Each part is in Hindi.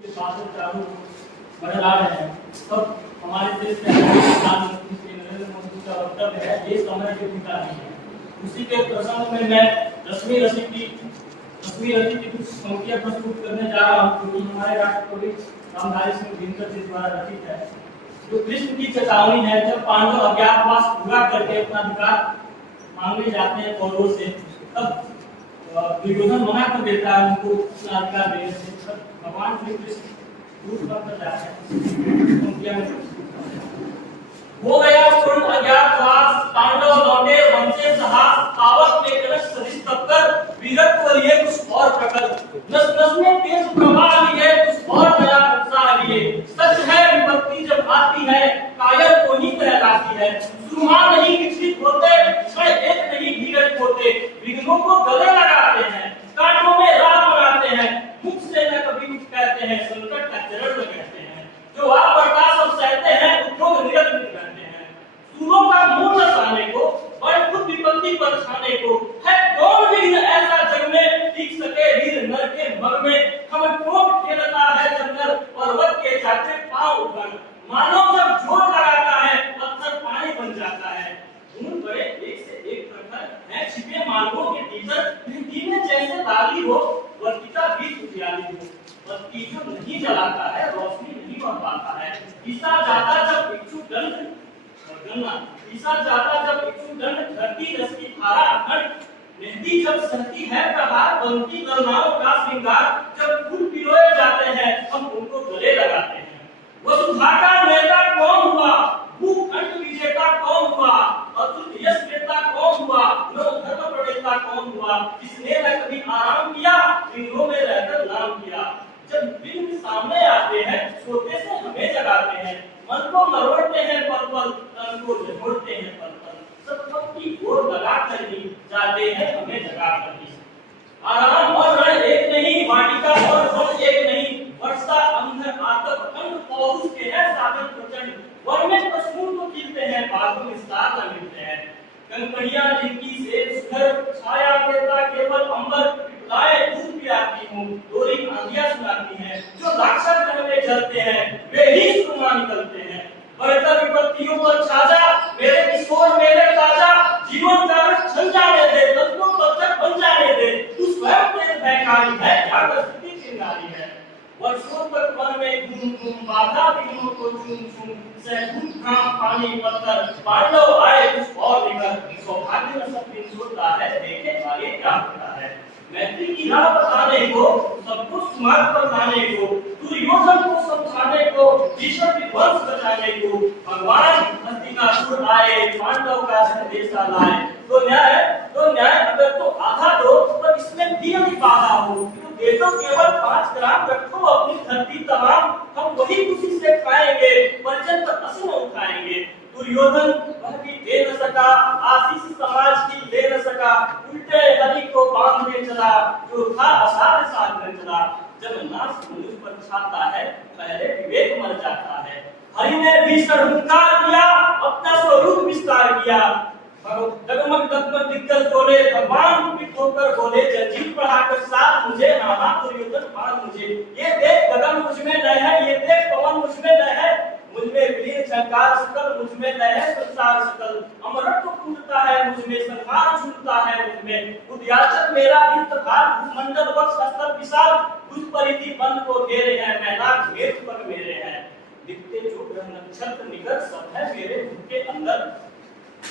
बादल चारों बढ़ रहे हैं। तब हमारे देश के प्रधानमंत्री श्री नरेंद्र मोदी का वक्तव्य है देश हमारे जो भिखारी है। उसी के प्रसंग में मैं दसवीं रसी की कुछ पंक्तियां प्रस्तुत करने जा रहा हूँ, क्योंकि हमारे राष्ट्रकवि रामधारी सिंह दिनकर जी द्वारा रचित है, जो कृष्ण की चेतावनी है। जब पांडव अज्ञातवास पूरा करके अपना अधिकार मांगने जाते हैं कौरवों से, तब दुर्योधन मना कर देता है उनको अपना अधिकार देने से। तब भगवान श्री कृष्ण दूर पर जाते हैं। हो गया पूर्ण अज्ञातवास, पांडव लौटे वन से साहस, पावक में कलश सरिस तपकर, वीरत्व लिए कुछ और प्रकट, नस नस में तेज प्रवाह लिए कुछ और नया उत्साह लिए। सच है विपत्ति जब आती है, कायल को ही कहलाती है। सुरमान नहीं विचलित होते, क्षण एक नहीं धीरज होते, विघ्नों को गले लगाते हैं, कांटों में राह बनाते हैं, मुख से न कभी कुछ कहते हैं, संकट का चरण लगाते हैं। जो आप बर्दाश्त सब सहते हैं, उद्योग निरत करते हैं। सूरों का मुंह न ताने को, बड़े खुद विपत्ति पर छाने को, है कौन विघ्न ऐसा जग में, टिक सके वीर नर के मग में। हमें कौन खेलता है जंगल, पर्वत के जाते पांव उठन, मानव जब जोर लगाता है, पत्थर पानी बन जाता है। खून बड़े एक से एक प्रखर है, छिपे मार्गों के भीतर, दिन में जैसे लाली हो, वर्तिका बीच उजियाली हो। बत्ती जो नहीं जलाता है, रोशनी नहीं बन पाता है। ईसा जाता जब इच्छुक दंड ईसा जाता जब इच्छुक दंड, धरती रसती धारा अखंड, मेहंदी जब सहती है प्रहार, बनती गलनाओं का श्रृंगार। जब फूल पिरोए जाते हैं, हम उनको गले लगाते हैं। वसुधा का नेता कौन हुआ, भूखंड विजेता कौन हुआ, अतुल यश देता कौन हुआ, नो धर्म प्रणेता कौन हुआ। किसने न कभी आराम किया, विघ्नों में रहकर नाम किया। जब विघ्न सामने आते हैं, सोते से हमें जगाते हैं। मन को मरोड़ते हैं पल पल, तन को झोड़ते हैं पल पल। सत्संग की ओर लगा कर ही जाते हैं हमें जगा कर ही। आराम और रण एक नहीं, वाटिका और वन एक नहीं, वर्षा अंधर आतप अंध पौरुष के हैं साधन प्रचंड। वन में पशुओं को खिलते हैं, बागों में साथ मिलते हैं। कंकड़ियां जिनकी सेज सुधर, छाया देता केवल अंबर, लाए दूध पिलाती हूँ, डोरी आंधियां सुनाती हैं। जो राक्षस घर में जलते हैं, वे ही सुरमा निकलते हैं। बढ़कर विपत्तियों पर छाजा, मेरे किशोर मेरे ताजा, जीवन का रस छल जाने दे, तत्वों बच्चक बन जाने दे। तू स्वयं तेज भयकारी है, जाकर स्थिति चिंगारी है। वर्षों तक वन में घूम घूम, बाधा विघ्नों को चूम चूम, सैकड़ों घाम पानी पत्थर, पांडव आए कुछ और निकल। सौभाग्य न सब दिन सोता है, देखे आगे क्या होता है। मैत्री की राह बताने को, सबको सुमार्ग पर लाने को, दुर्योधन को समझाने को, भीषण विध्वंस बचाने को, भगवान हस्तिनापुर आए, पांडव का संदेशा लाए। तो न्याय अगर तो आधा दो, पर इसमें भी यदि बाधा हो, तो दे दो केवल 5 ग्राम, रखो अपनी धरती तमाम। हम वही खुशी से खाएंगे, परिजन पर असम उठाएंगे। दुर्योधन वह भी दे न सका, आशीष समाज की ले न सका, उल्टे हरि को बांधने चला, जो था असाध्य साधने चला। जब नाश मनुष्य पर छाता है, पहले विवेक मर जाता है। हरि ने भीषण हुंकार किया, अपना स्वरूप विस्तार किया। जगमग दगमग दिग्गज बोले, भगवान कुपित होकर बोले, जंजीर बढ़ाकर साथ मुझे, नाना दुर्योधन मार मुझे। ये देख गगन मुझ में लय है, ये देख पवन मुझ में लय है, मुझ में विलीन झंकार सकल, मुझ में लय है संसार सकल। अमरत्व फूटता है मुझ में, संहार झूलता है मुझ में। उद्याचक मेरा नित्य भार, भूमंडल वक्ष अस्तर विशाल, कुछ परिधि बंद को घेरे हैं, मैदान घेर पर मेरे हैं। दिखते जो ग्रह नक्षत्र निकट, सब है मेरे मुख के अंदर।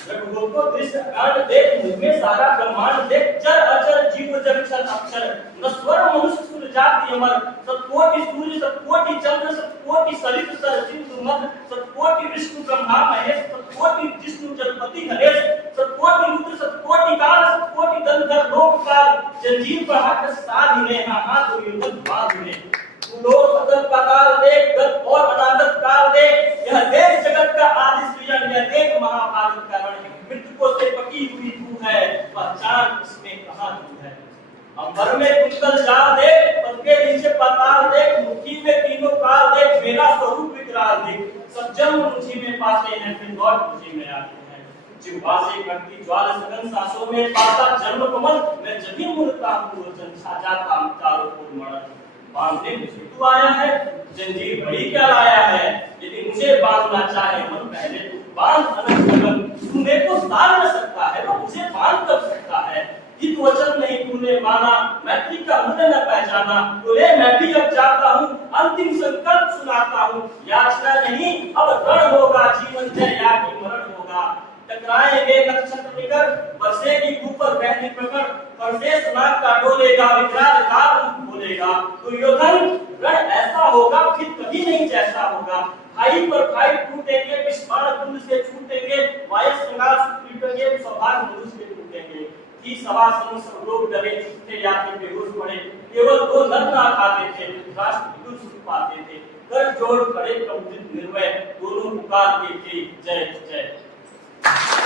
रघुवर को दृश्य अगाध देख, मुझ में सारा ब्रह्मांड देख। चर अचर जीव जगत अक्षर, नश्वर मनुष्य सुर जाति अमर। सतकोटि सूर्य सतकोटि चंद्र, सतकोटि सरित सर सिंधु मध्य, सतकोटि विष्णु ब्रह्मा महेश, सतकोटि जिष्णु जगपति गणेश, सतकोटि रुद्र सतकोटि काल, सतकोटि गंधर्व लोकपाल। जंजीर बढ़ाकर साधिने, हाथ दुर्योधन बांधिने। लोक अगल पाताल देख, गत और अनागत काल देख। यह देख जगत का आदि सृजन, यह देख महाभारत का रण। मृत्यु से पकी हुई तू है, पहचान इसमें कहां तू है। अंबर में कुंतल जाल देख, पद के नीचे पाताल देख, मुट्ठी में तीनों काल देख। मेरा स्वरूप विकराल देख, सब जन्म मुझी में पाते हैं, फिर लौट मुझी में आते हैं। जिह्वा से करती ज्वाल सघन सांसों में पाता जन्म कमल, मैं जभी मुड़ता हूँ वचन छा जाता हूँ चारों ओर मरण। बांधने मुझे तू आया है, जंजीर बड़ी क्या लाया है, यदि मुझे बांधना चाहे मन पहले तू बांध अनंत गगन, तू मेरे को तार न सकता है वो मुझे बांध कर सकता है। हित वचन नहीं तूने माना, मैत्री का मूल्य न पहचाना, तो ले मैं भी अब जाता हूँ, अंतिम संकल्प सुनाता हूँ, याचना नहीं अब रण होगा, जीवन जय या कि मरण होगा। टकराएंगे नक्षत्र निकर, बरसेगी ऊपर पहली प्रकट, परदेश नाग का डोलेगा, विकराल काल बोलेगा, दुर्योधन रण ऐसा होगा फिर कभी नहीं जैसा होगा। भाई पर भाई टूटेंगे, विस्फार कुंड से छूटेंगे, वायु श्रृंगार से टूटेंगे, सौभाग्य मनुष्य के टूटेंगे। की सभा समूह सब लोग डरे, थे या फिर बेहोश पड़े, केवल दो नर ना खाते थे, राष्ट्र सुख पाते थे। कर जोड़ खड़े प्रमुदित निर्भय, दोनों पुकारते थे जय जय।